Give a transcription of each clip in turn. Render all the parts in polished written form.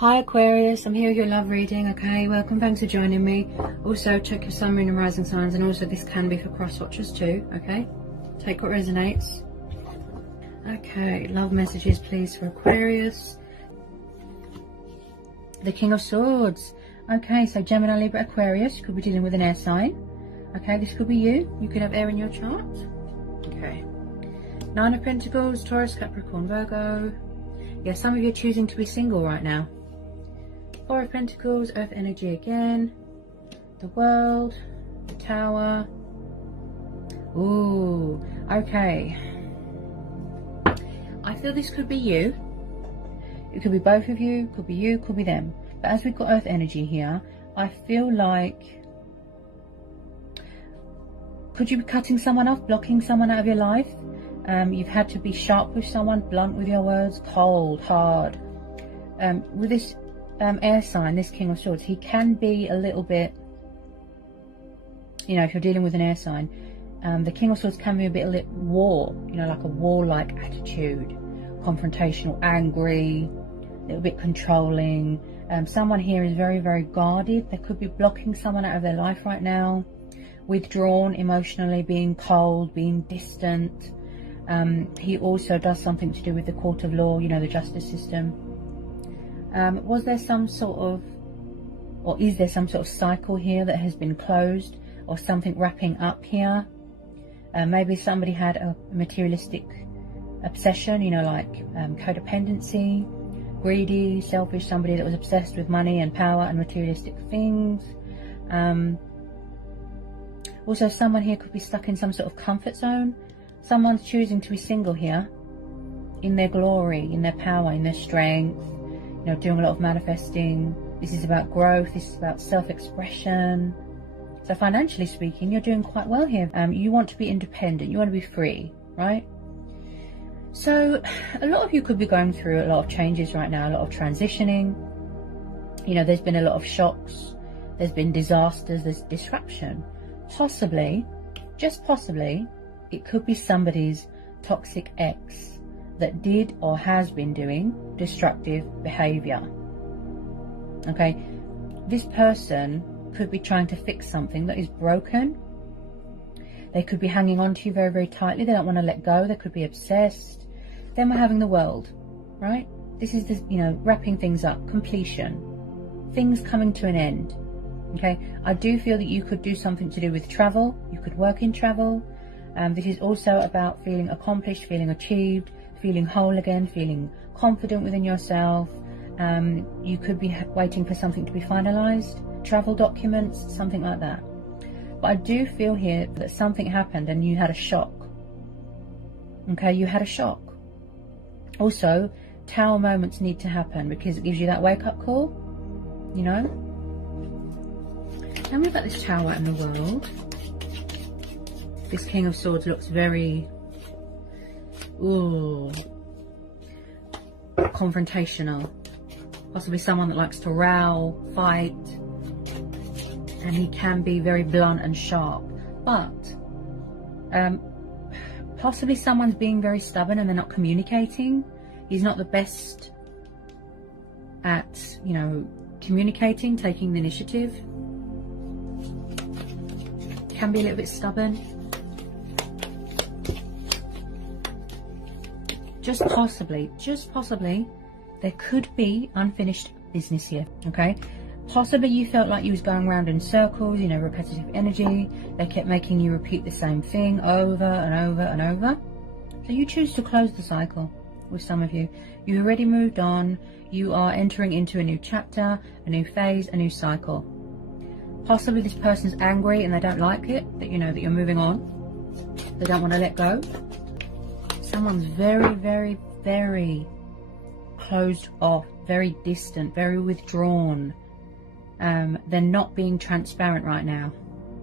Hi Aquarius, I'm here with your love reading, okay? Welcome, thanks for joining me. Also, check your sun, moon and rising signs, and also this can be for cross watchers too, okay? Take what resonates. Okay, love messages please for Aquarius. The King of Swords. Okay, so Gemini, Libra, Aquarius, you could be dealing with an air sign. Okay, this could be you. You could have air in your chart. Okay. Nine of Pentacles, Taurus, Capricorn, Virgo. Yeah, some of you are choosing to be single right now. Four of Pentacles, Earth energy again. The World, the Tower. Ooh, okay. I feel this could be you. It could be both of you, could be you, could be them. But as we've got Earth energy here, I feel like... Could you be cutting someone off, blocking someone out of your life? You've had to be sharp with someone, blunt with your words, cold, hard. With this air sign, this King of Swords, he can be a little bit, you know, if you're dealing with an air sign, the King of Swords can be a bit war, you know, like a warlike attitude, confrontational, angry, a little bit controlling. Someone here is very, very guarded. They could be blocking someone out of their life right now, withdrawn emotionally, being cold, being distant. He also does something to do with the court of law, you know, the justice system. Was there some sort of, or is there some sort of cycle here that has been closed, or something wrapping up here? Maybe somebody had a materialistic obsession, you know, like codependency, greedy, selfish, somebody that was obsessed with money and power and materialistic things. Also, someone here could be stuck in some sort of comfort zone. Someone's choosing to be single here, in their glory, in their power, in their strength, you know, doing a lot of manifesting. This is about growth, this is about self-expression. So financially speaking, you're doing quite well here. You want to be independent, you want to be free, right? So a lot of you could be going through a lot of changes right now, a lot of transitioning. You know, there's been a lot of shocks, there's been disasters, there's disruption. Possibly, just possibly, it could be somebody's toxic ex that did or has been doing destructive behavior. Okay, this person could be trying to fix something that is broken. They could be hanging on to you very, very tightly. They don't want to let go. They could be obsessed. Then we're having the World, right? This is this, you know, wrapping things up, completion, things coming to an end. Okay, I do feel that you could do something to do with travel. You could work in travel. This is also about feeling accomplished, feeling achieved, feeling whole again, feeling confident within yourself. You could be waiting for something to be finalized, travel documents, something like that. But I do feel here that something happened and you had a shock. Okay, you had a shock. Also, Tower moments need to happen because it gives you that wake-up call, you know. Tell me about this Tower and the World. This King of Swords looks very, ooh, confrontational. Possibly someone that likes to row, fight, and he can be very blunt and sharp. But possibly someone's being very stubborn and they're not communicating. He's not the best at, you know, communicating, taking the initiative. Can be a little bit stubborn. Just possibly, there could be unfinished business here, okay? Possibly you felt like you was going around in circles, you know, repetitive energy. They kept making you repeat the same thing over and over and over. So you choose to close the cycle with some of you. You've already moved on. You are entering into a new chapter, a new phase, a new cycle. Possibly this person's angry and they don't like it, that, you know, that you're moving on. They don't want to let go. Someone's very, very, very closed off, very distant, very withdrawn. They're not being transparent right now.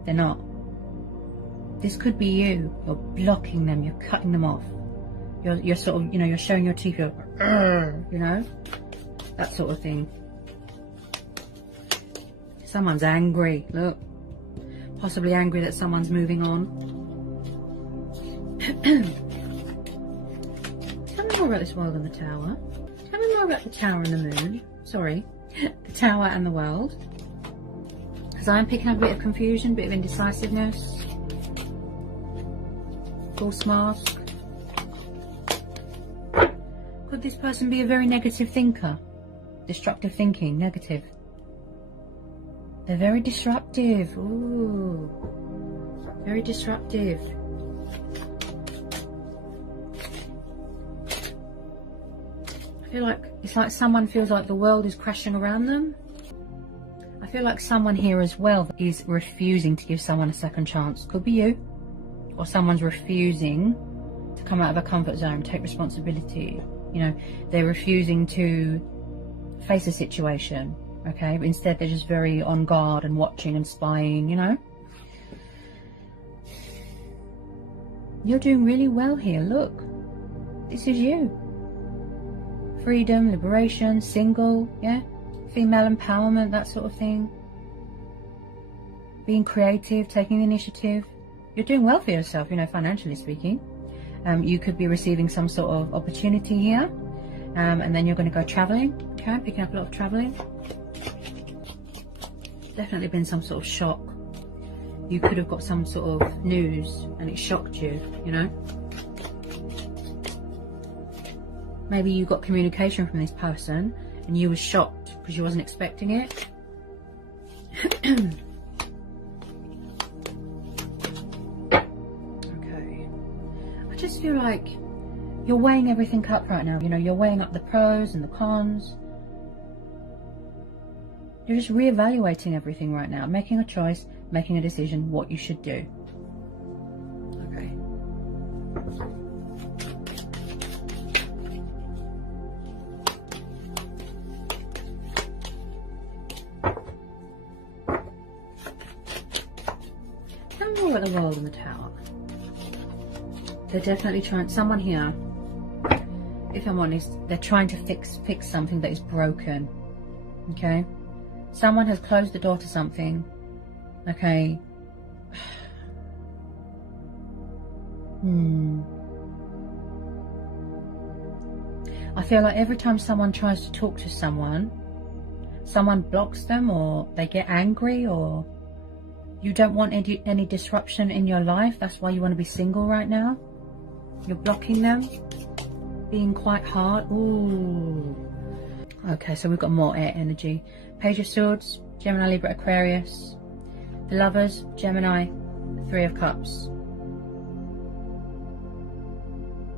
They're not. This could be you. You're blocking them. You're cutting them off. You're sort of, you know, you're showing your teeth. You're, you know, that sort of thing. Someone's angry. Look. Possibly angry that someone's moving on. Tell me more about this World and the Tower. Tell me more about the Tower and the Moon. sorry, the Tower and the World. Because I'm picking up a bit of confusion, a bit of indecisiveness. False mask. Could this person be a very negative thinker? Destructive thinking, negative. They're very disruptive. Ooh. Very disruptive. I feel like it's like someone feels like the world is crashing around them. I feel like someone here as well is refusing to give someone a second chance. Could be you. Or someone's refusing to come out of a comfort zone, take responsibility. You know, they're refusing to face a situation, okay? But instead they're just very on guard and watching and spying, you know? You're doing really well here, look. This is you. Freedom, liberation, single, yeah? Female empowerment, that sort of thing. Being creative, taking the initiative. You're doing well for yourself, you know, financially speaking. You could be receiving some sort of opportunity here. And then you're going to go traveling, okay? Picking up a lot of traveling. Definitely been some sort of shock. You could have got some sort of news and it shocked you, you know? Maybe you got communication from this person and you were shocked because you wasn't expecting it. Okay. I just feel like you're weighing everything up right now. You know, you're weighing up the pros and the cons. You're just reevaluating everything right now, making a choice, making a decision, what you should do. Okay. Tell me more about the World and the Tower. They're definitely trying, someone here, if I'm honest, they're trying to fix something that is broken. Okay? Someone has closed the door to something. Okay. I feel like every time someone tries to talk to someone, someone blocks them, or they get angry, or you don't want any disruption in your life. That's why you want to be single right now. You're blocking them, being quite hard. Ooh. Okay, so we've got more air energy. Page of Swords, Gemini, Libra, Aquarius. The Lovers, Gemini, Three of Cups.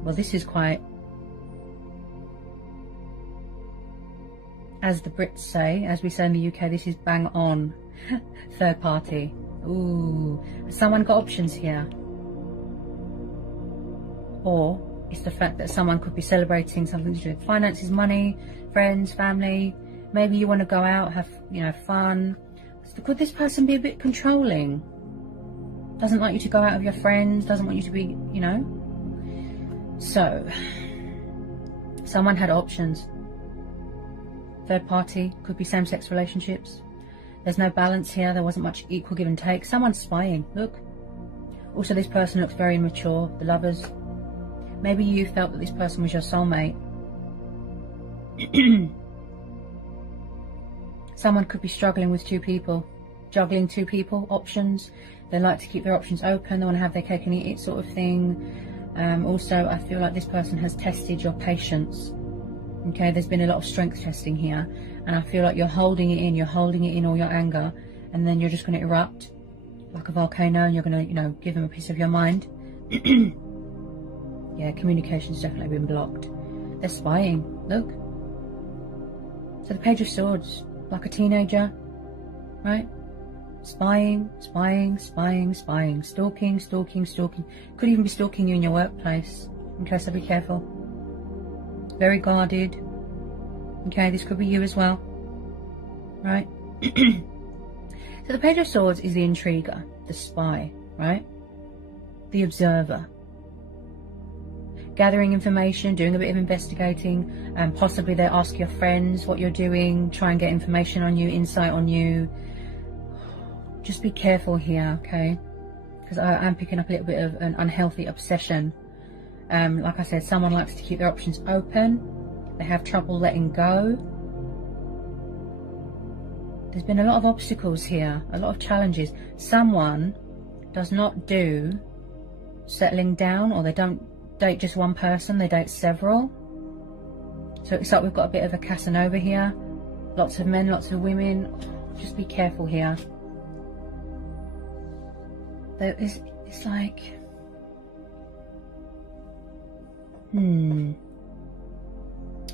Well, this is quite, as the Brits say, as we say in the UK, this is bang on. Third party. Ooh. Someone got options here. Or it's the fact that someone could be celebrating something to do with finances, money, friends, family. Maybe you want to go out, have, you know, fun. Could this person be a bit controlling? Doesn't like you to go out with your friends, doesn't want you to be, you know. So, someone had options. Third party, could be same-sex relationships. There's no balance here, there wasn't much equal give and take. Someone's spying, look. Also, this person looks very immature, the Lovers. Maybe you felt that this person was your soulmate. Someone could be struggling with two people, juggling two people, options. They like to keep their options open, they want to have their cake and eat it sort of thing. Also, I feel like this person has tested your patience. Okay, there's been a lot of strength testing here, and I feel like you're holding it in all your anger, and then you're just going to erupt like a volcano, and you're going to, you know, give them a piece of your mind. Yeah, communication's definitely been blocked. They're spying, look. So the Page of Swords, like a teenager, right? Spying, spying, spying, spying, stalking, stalking, stalking. Could even be stalking you in your workplace. Okay, so be careful. Very guarded. Okay, this could be you as well. Right? So the Page of Swords is the intriguer, the spy, right? The observer. Gathering information, doing a bit of investigating, and possibly they ask your friends what you're doing, try and get information on you, insight on you. Just be careful here, okay? Because I'm picking up a little bit of an unhealthy obsession. Like I said, someone likes to keep their options open. They have trouble letting go. There's been a lot of obstacles here, a lot of challenges. Someone does not do settling down, or they don't date just one person, they date several. So it's like we've got a bit of a Casanova here. Lots of men, lots of women. Just be careful here. It's like...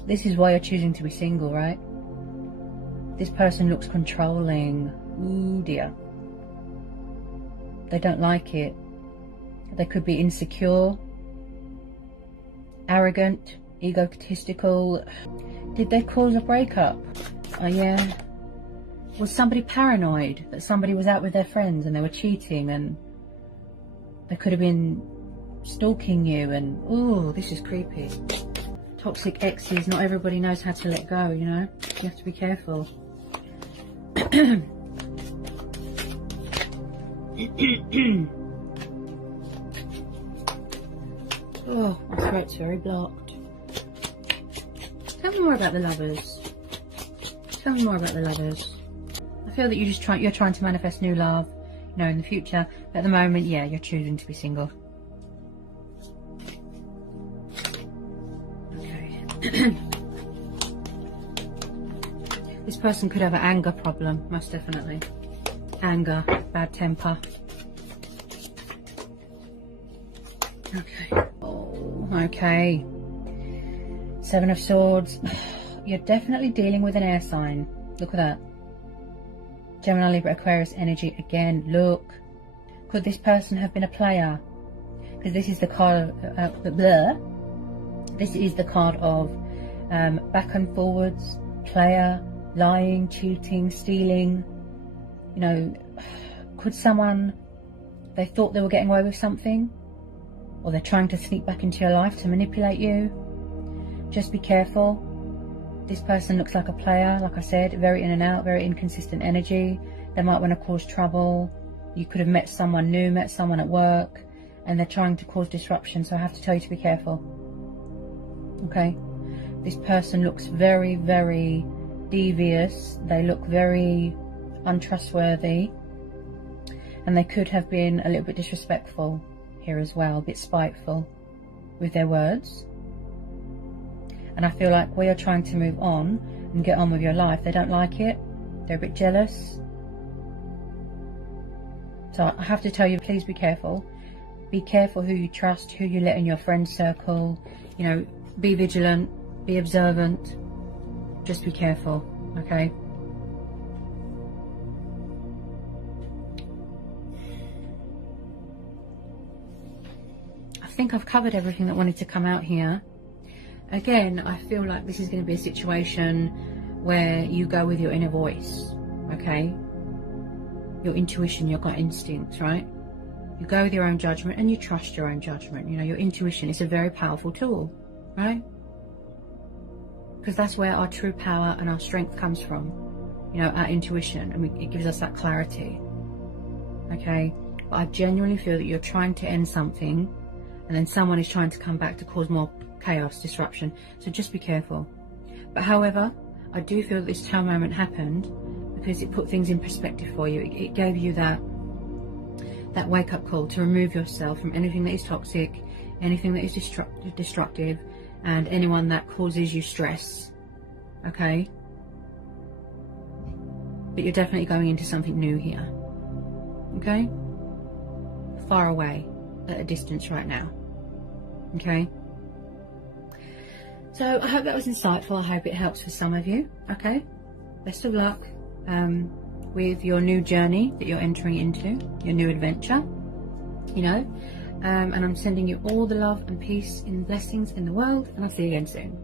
This is why you're choosing to be single, right? This person looks controlling. Ooh dear. They don't like it. They could be insecure, arrogant, egotistical. Did they cause a breakup? Oh yeah. Was somebody paranoid that somebody was out with their friends and they were cheating, and they could have been stalking you? And oh, this is creepy. Toxic exes, not everybody knows how to let go, you know? You have to be careful. Oh, my throat's very blocked. Tell me more about the lovers. Tell me more about the lovers. I feel that you're trying to manifest new love, you know, in the future. But at the moment, yeah, you're choosing to be single. Okay. This person could have an anger problem, most definitely. Anger, bad temper. Okay. Oh, okay. Seven of Swords. You're definitely dealing with an air sign. Look at that. Gemini, Libra, Aquarius energy again. Look. Could this person have been a player? Because this is the card of This is the card of back and forwards, player, lying, cheating, stealing. You know, could someone, they thought they were getting away with something, or they're trying to sneak back into your life to manipulate you. Just be careful. This person looks like a player, like I said, very in and out, very inconsistent energy. They might want to cause trouble. You could have met someone new, met someone at work, and they're trying to cause disruption, so I have to tell you to be careful. Okay? This person looks very, very devious. They look very untrustworthy, and they could have been a little bit disrespectful here as well, a bit spiteful with their words. And I feel like where you're trying to move on and get on with your life, they don't like it. They're a bit jealous. So I have to tell you, please be careful. Be careful who you trust, who you let in your friend circle. You know, be vigilant, be observant. Just be careful, okay? I think I've covered everything that wanted to come out here. Again, I feel like this is going to be a situation where you go with your inner voice, okay? Your intuition, your gut instincts, right? You go with your own judgment and you trust your own judgment. You know, your intuition is a very powerful tool, right? Because that's where our true power and our strength comes from. You know, our intuition, and it gives us that clarity, okay? But I genuinely feel that you're trying to end something, and then someone is trying to come back to cause more chaos, disruption. So just be careful. But however, I do feel that this tower moment happened because it put things in perspective for you. It gave you that wake-up call to remove yourself from anything that is toxic, anything that is destructive, and anyone that causes you stress, okay? But you're definitely going into something new here, okay? Far away, at a distance right now, okay? So I hope that was insightful. I hope it helps for some of you, okay? Best of luck with your new journey that you're entering into, your new adventure, you know? And I'm sending you all the love and peace and blessings in the world, and I'll see you again soon.